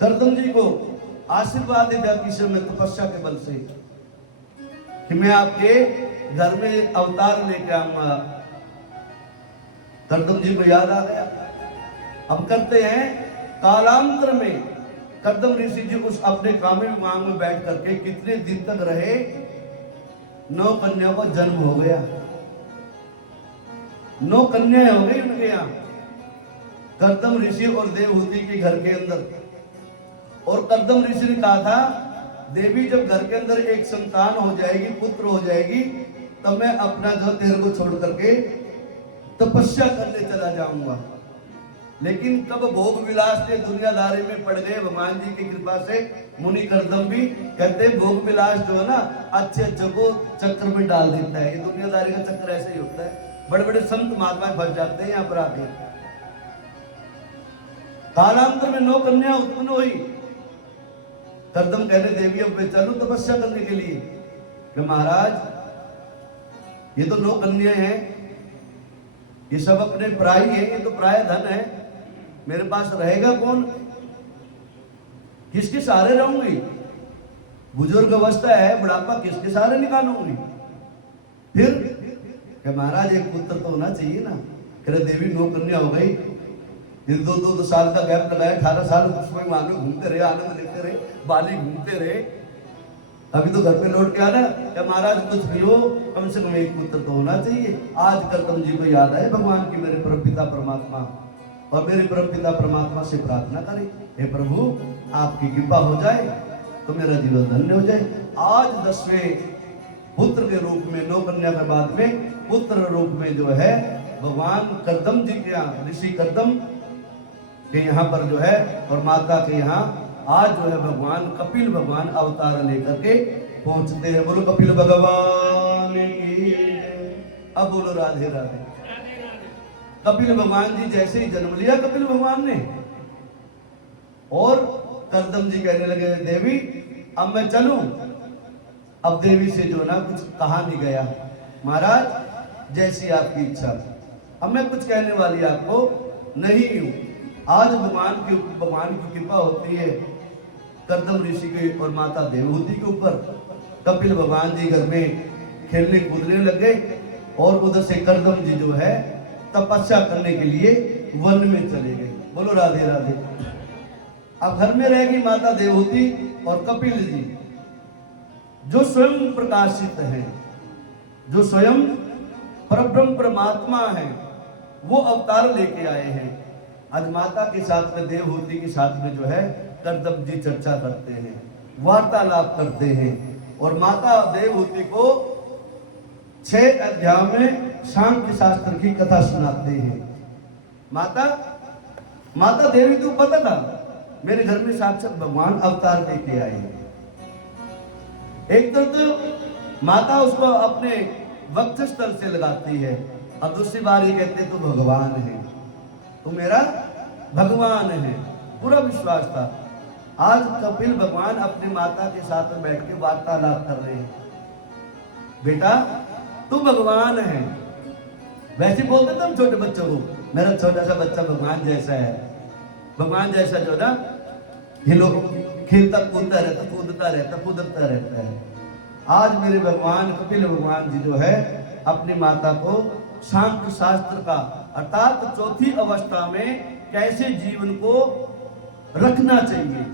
करदम जी को आशीर्वाद दिया किसी में तपस्या के बल से कि मैं आपके घर में अवतार लेके आऊंगा। करदम जी को याद आ गया। अब करते हैं कालांतर में करदम ऋषि जी उस अपने कामे विमान में बैठ करके कितने दिन तक रहे, 9 कन्याओं का जन्म हो गया। 9 कन्याएं हो गई उनके यहाँ करदम ऋषि और देवहूति के घर के अंदर। और करदम ऋषि ने कहा था, देवी जब घर के अंदर एक संतान हो जाएगी, पुत्र हो जाएगी, तब मैं अपना घर तेरे को छोड़ करके तपस्या करने चला जाऊंगा। लेकिन कब भोग विलास के दुनियादारी में पड़ गए, भगवान जी की कृपा से मुनि करदम भी कहते हैं भोग विलास जो है ना अच्छे अच्छे को चक्र में डाल देता है। ये दुनियादारी का चक्र ऐसे ही होता है। बड़े बड़े संत महात्मा फंस जाते हैं यहाँ पर आके। कालांतर में 9 कन्या उत्पन्न हुई। करदम कहने देवी अब मैं चलूं तपस्या करने के लिए कि महाराज ये तो 9 कन्या हैं, ये सब अपने पराई है, ये तो पराया धन है, मेरे पास रहेगा कौन, किसके सहारे रहूंगी, बुजुर्ग अवस्था है, बुढ़ापा किसके सहारे निकालूंगी। फिर कि महाराज एक पुत्र तो होना चाहिए ना। कह रहे देवी 9 कन्या हो गई, 2 साल का गैप लगाया, 18 साल उसमें मानो घूमते रहे, आनंद लेते रहे, बाली घूमते रहे, अभी तो घर पे लौट के आना। क्या महाराज कुछ भी हो, कम से कम एक पुत्र तो होना चाहिए। आज करदम जी को याद आए भगवान की मेरे परमपिता परमात्मा, और मेरे परमपिता परमात्मा से प्रार्थना करें, हे प्रभु आपकी कृपा हो जाए तो मेरा जीवन धन्य हो जाए। आज 10वें पुत्र के रूप में, 9 कन्या के बाद में पुत्र रूप में जो है भगवान करदम जी के यहाँ, ऋषि करदम के यहाँ पर जो है और माता के यहाँ आज जो है भगवान कपिल भगवान अवतार लेकर के पहुंचते हैं। बोलो कपिल भगवान की। अब बोलो राधे राधे। कपिल भगवान जी जैसे ही जन्म लिया कपिल भगवान ने, और करदम जी कहने लगे देवी अब मैं चलूं। अब देवी से जो ना कुछ कहा नहीं गया, महाराज जैसी आपकी इच्छा, अब मैं कुछ कहने वाली आपको नहीं हूं। आज भगवान की कृपा होती है करदम ऋषि के और माता देवहूति के ऊपर। कपिल भगवान जी घर में खेलने कूदने लग गए, और उधर से करदम जी जो है तपस्या करने के लिए वन में चले गए। बोलो राधे राधे। अब घर में रहेगी माता देवहूति और कपिल जी जो स्वयं प्रकाशित हैं, जो स्वयं परब्रह्म परमात्मा है, वो अवतार लेके आए हैं। आज माता के साथ में देवहूति के साथ में जो है करदम जी चर्चा करते हैं, वार्तालाप करते हैं, और माता देवहूति को 6 अध्याय में सांख्य शास्त्र की कथा सुनाते हैं। माता देवी को पता था मेरे घर में साक्षात भगवान अवतार लेके आए हैं। एक तो माता उसको अपने वक्षस्थल से लगाती है, और दूसरी बार ये कहते तू भगवान है, तू मेरा भगवान है। पूरा विश्वास था। आज कपिल भगवान अपनी माता के साथ में बैठ के वार्तालाप कर रहे हैं, बेटा तू भगवान है। वैसे बोलते थे हम छोटे बच्चों को, मेरा छोटा सा बच्चा भगवान जैसा है। भगवान जैसा जो ना ये लोग खेलता कूदता रहता, कूदता रहता, कूदता रहता है। आज मेरे भगवान कपिल भगवान जी जो है अपनी माता को सांख्य शास्त्र का अर्थात चौथी अवस्था में कैसे जीवन को रखना चाहिए,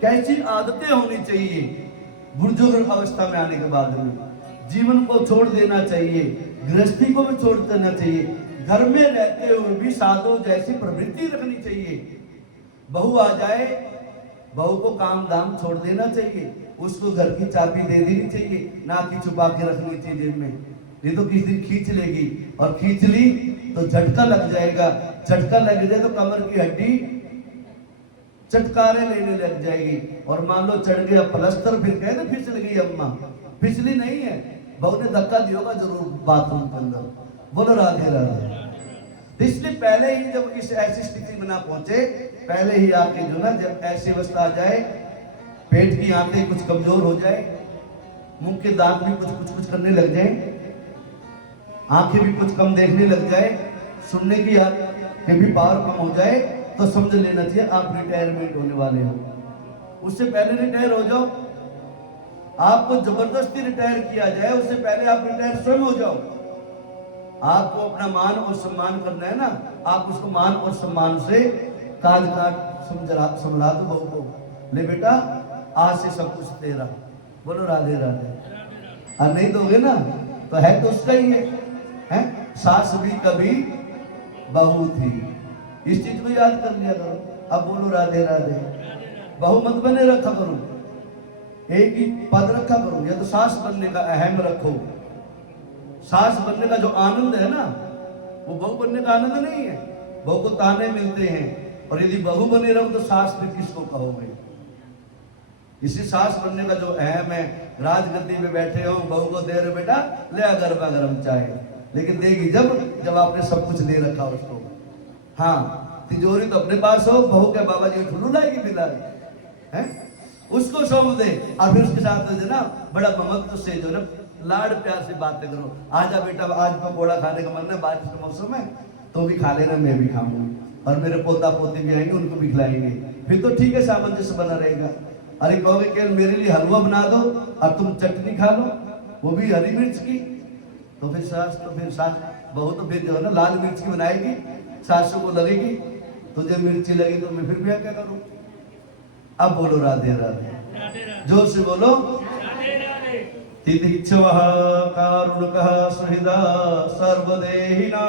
कैसी आदतें होनी चाहिए, बुजुर्ग अवस्था में आने के बाद में जीवन को छोड़ देना चाहिए, गृहस्थी को भी छोड़ देना चाहिए, घर में रहते हुए भी साधु जैसी प्रवृत्ति रखनी चाहिए। बहू आ जाए, बहू को काम दाम छोड़ देना चाहिए, उसको घर की चाबी दे देनी चाहिए, ना कि छुपा के रखनी चाहिए जेब में, नहीं तो किसी दिन खींच लेगी, और खींच ली तो झटका लग जाएगा, झटका लग जाए तो कमर की हड्डी चटकारे लेने लग जाएगी, और मान लो चढ़ गया प्लस्तर, फिर कहते फिसल गई अम्मा, फिसली नहीं है, बहू ने धक्का दिया होगा जरूर बाथरूम के अंदर। बोलो राधे राधे। तो इसलिए पहले ही जब इस ऐसी स्थिति में ना पहुंचे, पहले ही आके जो ना जब ऐसी अवस्था आ जाए, पेट की आंतें कुछ कमजोर हो जाए, मुंह के दांत भी कुछ करने लग जाए, आंखें भी कुछ कम देखने लग जाए, सुनने की भी पावर कम हो जाए, तो समझ लेना चाहिए आप रिटायरमेंट होने वाले हो। उससे पहले रिटायर हो जाओ। आपको जबरदस्ती रिटायर किया जाए उससे पहले आप रिटायर स्वयं हो जाओ। आपको अपना मान और सम्मान करना है ना, आप उसको मान और सम्मान से काज काट समझा दो बहू को, ले बेटा आज से सब कुछ तेरा। बोलो राधे राधे। और नहीं दोगे ना तो है तो उसका ही है? सास भी कभी बहू थी, इस चीज को याद कर लिया करो। अब बोलो राधे राधे। बहू मत बने रखा करो, एक ही पद रखा करो, या तो सास बनने का अहम रखो। सास बनने का जो आनंद है ना वो बहू बनने का आनंद नहीं है। बहू को ताने मिलते हैं, और यदि बहू बने रहो तो सास भी किसको कहोगे। इसी सास बनने का जो अहम है, राजगद्दी पे बैठे हो, बहू को दे रहे बेटा ले गरबा गरम चाय, लेकिन देगी जब आपने सब कुछ दे रखा उसको। हाँ, तिजोरी तो अपने पास हो, बहू के बाबा जी ठुल्लू लाएगी बिलाएगी है, उसको सौंप दे, और फिर उसके साथ जो ना बड़ा ममत्व से जो ना लाड़ प्यार से बातें करो। आजा बेटा आज पकौड़ा खाने का मन है, बारिश के मौसम है तो भी खा लेना, मैं भी खाऊंगा, और मेरे पोता पोती भी आएंगे उनको भी खिलाएंगे, फिर तो ठीक है, सामंजस्य बना रहेगा। अरे कहोगे कि मेरे लिए हलवा बना दो और तुम चटनी खा लो, वो भी हरी मिर्च की, तो फिर सास बहू तो फिर जो है ना लाल मिर्च की बनाएगी, सासू को लगेगी तुझे मिर्ची लगी तो मैं फिर भी क्या करूं। अब बोलो राधे राधे, जोर से बोलो। तितिक्षवः कारुणिकः सुहृदा सर्वदेहिनां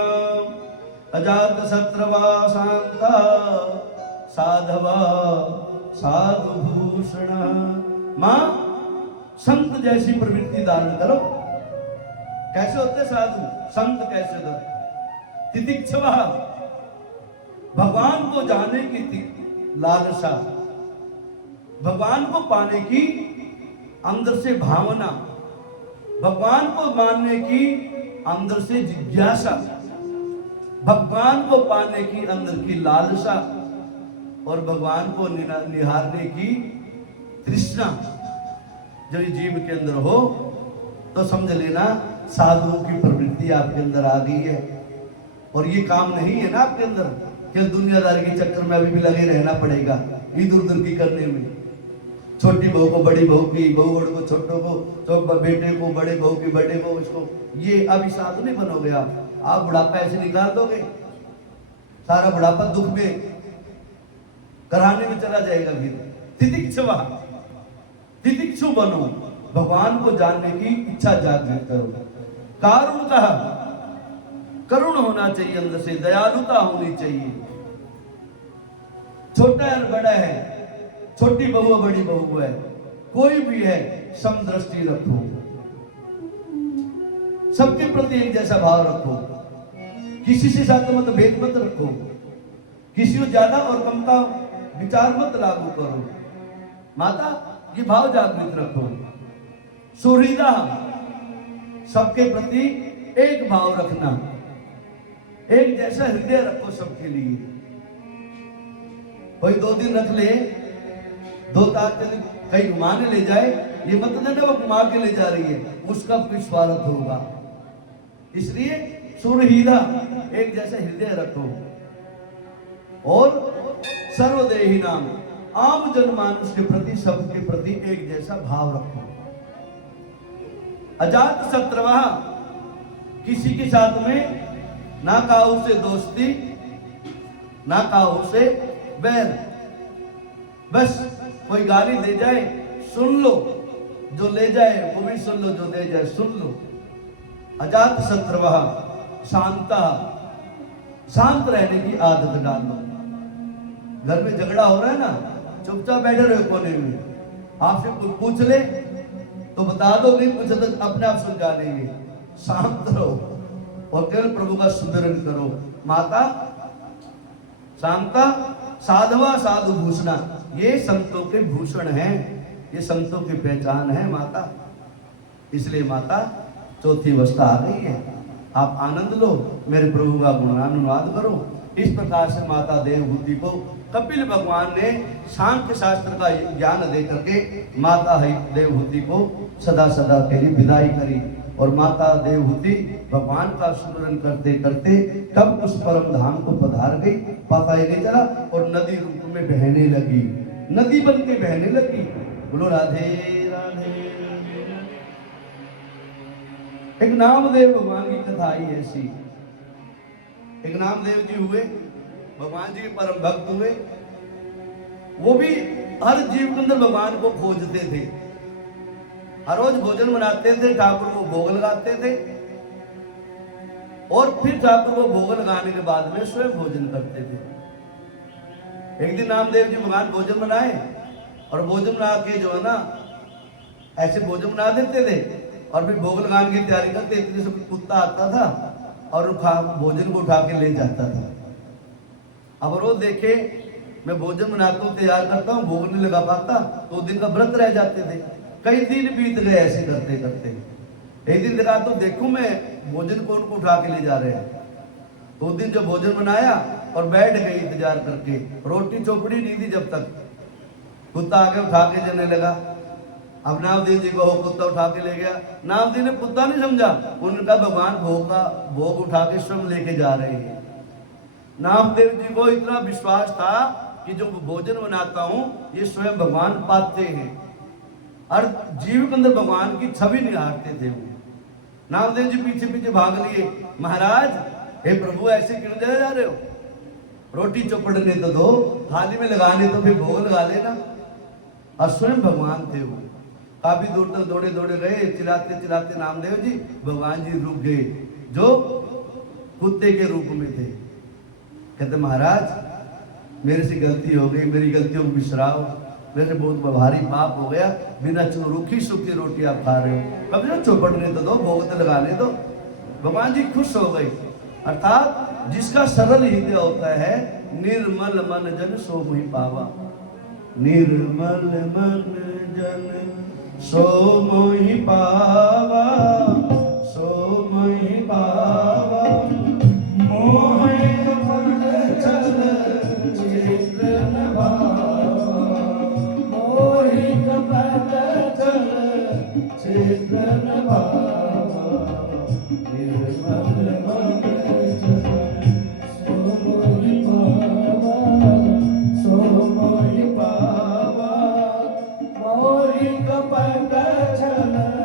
अजातशत्रवा शान्ता साधवा साधुभूषण। मां संत जैसी प्रवृत्ति धारण करो। कैसे होते साधु संत कैसे होते? तितिक्षवः भगवान को जाने की लालसा, भगवान को पाने की अंदर से भावना, भगवान को मानने की अंदर से जिज्ञासा, भगवान को पाने की अंदर की लालसा, और भगवान को निहारने की तृष्णा जब जीव के अंदर हो तो समझ लेना साधुओं की प्रवृत्ति आपके अंदर आ गई है। और ये काम नहीं है ना आपके अंदर कि दुनियादारी के चक्कर में अभी भी लगे रहना पड़ेगा, इधर उधर की करने में। छोटी बहू को बड़ी बहू की, बहू को छोटों को, तो बेटे को बड़े बहू की बड़े को उसको, ये अभी साधु नहीं बनोगे आप बुढ़ापा ऐसे निकाल दोगे, सारा बुढ़ापा दुख में कराने में चला जाएगा। फिर तितिक्षु बनो, भगवान को जानने की इच्छा जागृत करो। कारुण कहा, करुण होना चाहिए, अंदर से दयालुता होनी चाहिए। छोटा है बड़ा है, छोटी बहू बड़ी बहू है, कोई भी है, समदृष्टि रखो, सबके प्रति एक जैसा भाव रखो, किसी से साथ मत भेद मत रखो, किसी को ज्यादा और कम का विचार मत लागू करो। माता ये भाव जागृत रखो। सुहृदा, सबके प्रति एक भाव रखना, एक जैसा हृदय रखो सबके लिए। कोई 2 दिन रख ले, 2-4 दिन कहीं घुमाने ले जाए, ये मत लेना वो घुमा के ले जा रही है, उसका कोई स्वार्थ होगा। इसलिए सुहृदा, एक जैसा हृदय रखो। और सर्वदेही नाम, आम जनमानुष के प्रति, सबके प्रति एक जैसा भाव रखो। अजात शत्रवा, किसी के साथ में ना काहू से दोस्ती, ना काहू से बैर। बस कोई गाली दे जाए सुन लो, जो ले जाए वो भी सुन लो, जो दे जाए सुन लो। अजात शत्रवा, शांता, शांत रहने की आदत डालो। घर में झगड़ा हो रहा है ना, चुपचाप बैठे रहो कोने में, आपसे कुछ पूछ ले तो बता दो, नहीं पूछे तो अपने आप सुलझा लेंगे। शांत रहो और केवल प्रभु का सुमिरन करो। माता शांता साधवा साधु भूषणा, ये संतों के भूषण हैं, ये संतों की पहचान है माता। इसलिए माता चौथी अवस्था आ गई है, आप आनंद लो, मेरे प्रभु का गुणानुवाद करो। इस प्रकार से माता देवहूति को कपिल भगवान ने सांख्य शास्त्र का ज्ञान दे करके माता देवहूति को सदा सदा के लिए विदाई करी। और माता देवहूति भगवान का स्मरण करते करते कब उस परम धाम को पधार गई, पता ही नहीं चला, और नदी रूप में बहने लगी, नदी बन के बहने लगी। बोलो राधे राधे। एक नामदेव भगवान की कथा आई ऐसी। एक नामदेव जी हुए, भगवान जी के परम भक्त हुए। वो भी हर जीव के अंदर भगवान को खोजते थे। हर रोज भोजन बनाते थे, ठाकुर को भोग लगाते थे, और फिर ठाकुर को भोग लगाने के बाद में स्वयं भोजन करते थे। एक दिन नामदेव जी भगवान भोजन बनाए, और भोजन बना के जो है ना ऐसे भोजन बना देते थे, और फिर भोग लगाने की तैयारी करते। इतने से कुत्ता आता था और भोजन को उठा के ले जाता था। अब रोज देखे मैं भोजन बनाता हूँ, तैयार करता हूँ, भोग नहीं लगा पाता, तो दिन का व्रत रह जाते थे। कई दिन बीत गए ऐसे करते करते। एक दिन देखा तो देखूं मैं भोजन को उनको उठा के ले जा रहे हैं। तो दिन जो भोजन बनाया और बैठ गई इंतजार करके, रोटी चौपड़ी नहीं थी जब तक, कुत्ता आके उठा के जाने लगा। अब नामदेव जी को कुत्ता उठा के ले गया। नामदेव ने कुत्ता नहीं समझा, उनका भगवान भोग उठा के स्वयं लेके जा रहे हैं। नामदेव जी को इतना विश्वास था कि जो भोजन बनाता हूं ये स्वयं भगवान पाते हैं, और जीव के अंदर भगवान की छवि निहारते थे वो। नामदेव जी पीछे पीछे भाग लिए, महाराज हे प्रभु ऐसे क्यों चले जा रहे हो, रोटी चौपड़ने तो दो, थाली में लगाने तो फिर भोग लगा लेना। और स्वयं भगवान थे वो। काफी दूर तक दौड़े दौड़े गए, चिल्लाते चिल्लाते नामदेव जी भगवान जी रुक गए, जो कुत्ते के रूप में थे। कहते महाराज मेरे से गलती हो गई, मेरी गलतियों को बिसराओ, मेरे बहुत भारी पाप हो गया, बिना रूखी सूखी रोटी आप खा रहे हो, कब जो चौपड़ने तो दो, भोग तो लगाने दो। भगवान जी खुश हो गए। अर्थात जिसका सरल हृदय होता है, निर्मल मन जन सो मोहि पावा, निर्मल मन जन सो मोहि पावा, सो मोहि पावा, मोहे मन चल चित्र न भावा, मोहि कपट चल चित्र न भावा, निर्मल मन जन सो मोहि पावा, सो मोहि पावा, मोहि कपट चल